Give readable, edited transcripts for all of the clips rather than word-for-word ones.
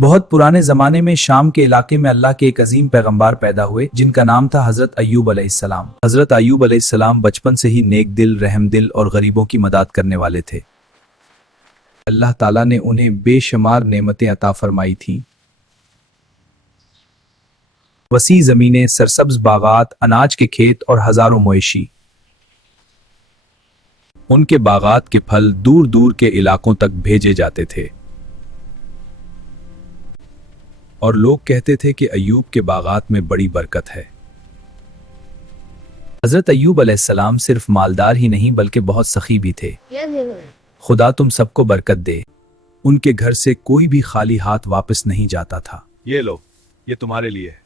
بہت پرانے زمانے میں شام کے علاقے میں اللہ کے ایک عظیم پیغمبر پیدا ہوئے جن کا نام تھا حضرت ایوب علیہ السلام۔ حضرت ایوب علیہ السلام بچپن سے ہی نیک دل، رحم دل اور غریبوں کی مدد کرنے والے تھے۔ اللہ تعالیٰ نے انہیں بے شمار نعمتیں عطا فرمائی تھیں۔ وسیع زمینیں، سرسبز باغات، اناج کے کھیت اور ہزاروں مویشی۔ ان کے باغات کے پھل دور دور کے علاقوں تک بھیجے جاتے تھے اور لوگ کہتے تھے کہ ایوب کے باغات میں بڑی برکت ہے۔ حضرت ایوب علیہ السلام صرف مالدار ہی نہیں بلکہ بہت سخی بھی تھے۔ خدا تم سب کو برکت دے۔ ان کے گھر سے کوئی بھی خالی ہاتھ واپس نہیں جاتا تھا۔ یہ لو، یہ تمہارے لیے ہے۔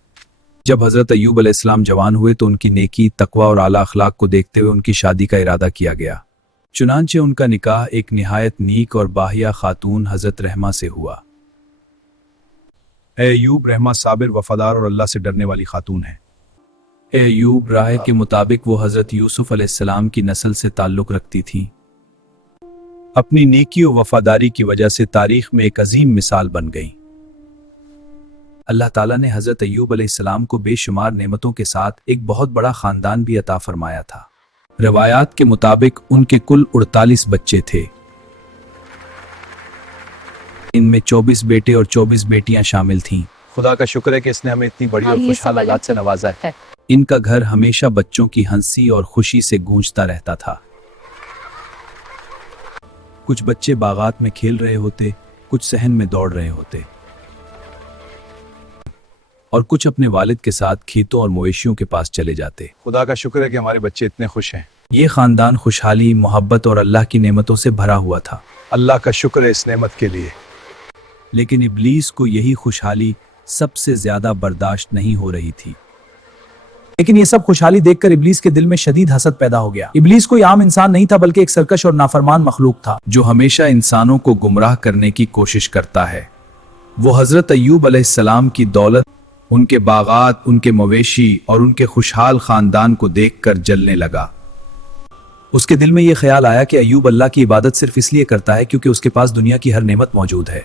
جب حضرت ایوب علیہ السلام جوان ہوئے تو ان کی نیکی، تقوی اور اعلیٰ اخلاق کو دیکھتے ہوئے ان کی شادی کا ارادہ کیا گیا۔ چنانچہ ان کا نکاح ایک نہایت نیک اور باحیا خاتون حضرت رحمہ سے ہوا۔ اے ایوب، رحمہ صابر، وفادار اور اللہ سے ڈرنے والی خاتون ہے۔ اے ایوب راہ کے مطابق وہ حضرت یوسف علیہ السلام کی نسل سے تعلق رکھتی تھیں۔ اپنی نیکی و وفاداری کی وجہ سے تاریخ میں ایک عظیم مثال بن گئی۔ اللہ تعالیٰ نے حضرت ایوب علیہ السلام کو بے شمار نعمتوں کے ساتھ ایک بہت بڑا خاندان بھی عطا فرمایا تھا۔ روایات کے مطابق ان کے کل 48 بچے تھے۔ ان میں 24 بیٹے اور 24 بیٹیاں شامل تھیں۔ خدا کا شکر ہے کہ اس نے ہمیں اتنی بڑی اور خوشحال اولاد سے نوازا ہے۔ ان کا گھر ہمیشہ بچوں کی ہنسی اور خوشی سے گونجتا رہتا تھا۔ کچھ بچے باغات میں کھیل رہے ہوتے، کچھ صحن میں دوڑ رہے ہوتے اور کچھ اپنے والد کے ساتھ کھیتوں اور مویشیوں کے پاس چلے جاتے۔ خدا کا شکر ہے کہ ہمارے بچے اتنے خوش ہیں۔ یہ خاندان خوشحالی، محبت اور اللہ کی نعمتوں سے بھرا ہوا تھا۔ اللہ کا شکر ہے اس نعمت کے لیے۔ لیکن ابلیس کو یہی خوشحالی سب سے زیادہ برداشت نہیں ہو رہی تھی۔ لیکن یہ سب خوشحالی دیکھ کر ابلیس کے دل میں شدید حسد پیدا ہو گیا۔ ابلیس کوئی عام انسان نہیں تھا بلکہ ایک سرکش اور نافرمان مخلوق تھا جو ہمیشہ انسانوں کو گمراہ کرنے کی کوشش کرتا ہے۔ وہ حضرت ایوب علیہ السلام کی دولت، ان کے باغات، ان کے مویشی اور ان کے خوشحال خاندان کو دیکھ کر جلنے لگا۔ اس کے دل میں یہ خیال آیا کہ ایوب اللہ کی عبادت صرف اس لیے کرتا ہے کیونکہ اس کے پاس دنیا کی ہر نعمت موجود ہے،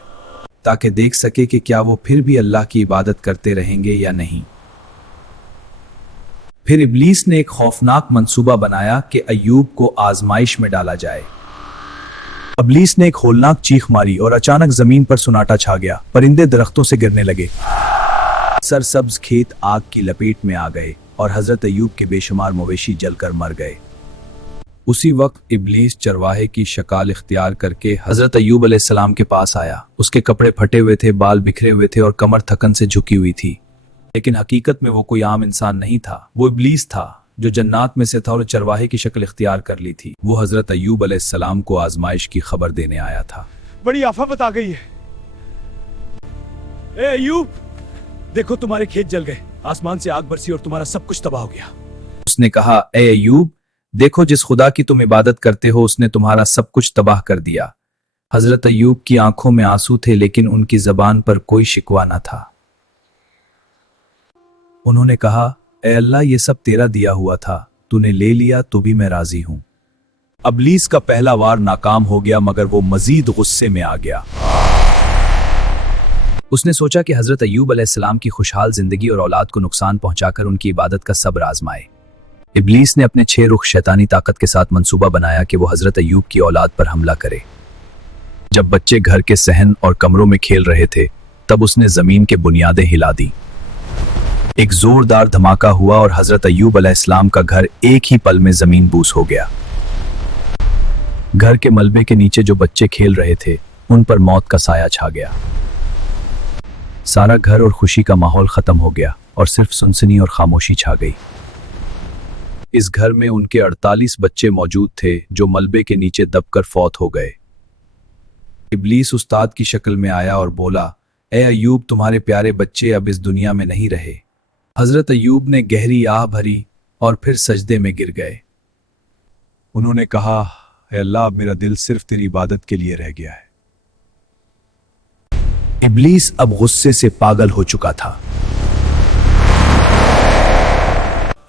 تاکہ دیکھ سکے کہ کیا وہ پھر بھی اللہ کی عبادت کرتے رہیں گے یا نہیں۔ پھر ابلیس نے ایک خوفناک منصوبہ بنایا کہ ایوب کو آزمائش میں ڈالا جائے۔ ابلیس نے ایک ہولناک چیخ ماری اور اچانک زمین پر سناٹا چھا گیا۔ پرندے درختوں سے گرنے لگے، سرسبز کھیت آگ کی لپیٹ میں آ گئے اور حضرت ایوب کے بے شمار مویشی جل کر مر گئے۔ اسی وقت ابلیس چرواہے کی شکل اختیار کر کے حضرت ایوب علیہ السلام کے پاس آیا۔ اس کے کپڑے پھٹے ہوئے تھے، بال بکھرے ہوئے تھے اور کمر تھکن سے جھکی ہوئی تھی۔ لیکن حقیقت میں وہ کوئی عام انسان نہیں تھا، وہ ابلیس تھا جو جنات میں سے تھا اور چرواہے کی شکل اختیار کر لی تھی۔ وہ حضرت ایوب علیہ السلام کو آزمائش کی خبر دینے آیا تھا۔ بڑی آفت آ گئی ہے۔ اے ایوب، دیکھو تمہارے کھیت جل گئے، آسمان سے آگ برسی اور تمہارا سب کچھ تباہ ہو گیا۔ اس نے کہا، اے ایوب، دیکھو جس خدا کی تم عبادت کرتے ہو اس نے تمہارا سب کچھ تباہ کر دیا۔ حضرت ایوب کی آنکھوں میں آنسو تھے لیکن ان کی زبان پر کوئی شکوہ نہ تھا۔ انہوں نے کہا، اے اللہ، یہ سب تیرا دیا ہوا تھا، تو نے لے لیا تو بھی میں راضی ہوں۔ ابلیس کا پہلا وار ناکام ہو گیا مگر وہ مزید غصے میں آ گیا۔ اس نے سوچا کہ حضرت ایوب علیہ السلام کی خوشحال زندگی اور اولاد کو نقصان پہنچا کر ان کی عبادت کا صبر آزمائے۔ ابلیس نے اپنے 6 رخ شیطانی طاقت کے ساتھ منصوبہ بنایا کہ وہ حضرت ایوب کی اولاد پر حملہ کرے۔ جب بچے گھر کے صحن اور کمروں میں کھیل رہے تھے تب اس نے زمین کے بنیادیں ہلا دی۔ ایک زوردار دھماکہ ہوا اور حضرت ایوب علیہ السلام کا گھر ایک ہی پل میں زمین بوس ہو گیا۔ گھر کے ملبے کے نیچے جو بچے کھیل رہے تھے ان پر موت کا سایہ چھا گیا۔ سارا گھر اور خوشی کا ماحول ختم ہو گیا اور صرف سنسنی اور خاموشی چھا گئی۔ اس گھر میں ان کے 48 بچے موجود تھے جو ملبے کے نیچے دب کر فوت ہو گئے۔ ابلیس استاد کی شکل میں آیا اور بولا، اے ایوب، تمہارے پیارے بچے اب اس دنیا میں نہیں رہے۔ حضرت ایوب نے گہری آہ بھری اور پھر سجدے میں گر گئے۔ انہوں نے کہا، اے اللہ، اب میرا دل صرف تیری عبادت کے لیے رہ گیا ہے۔ ابلیس اب غصے سے پاگل ہو چکا تھا۔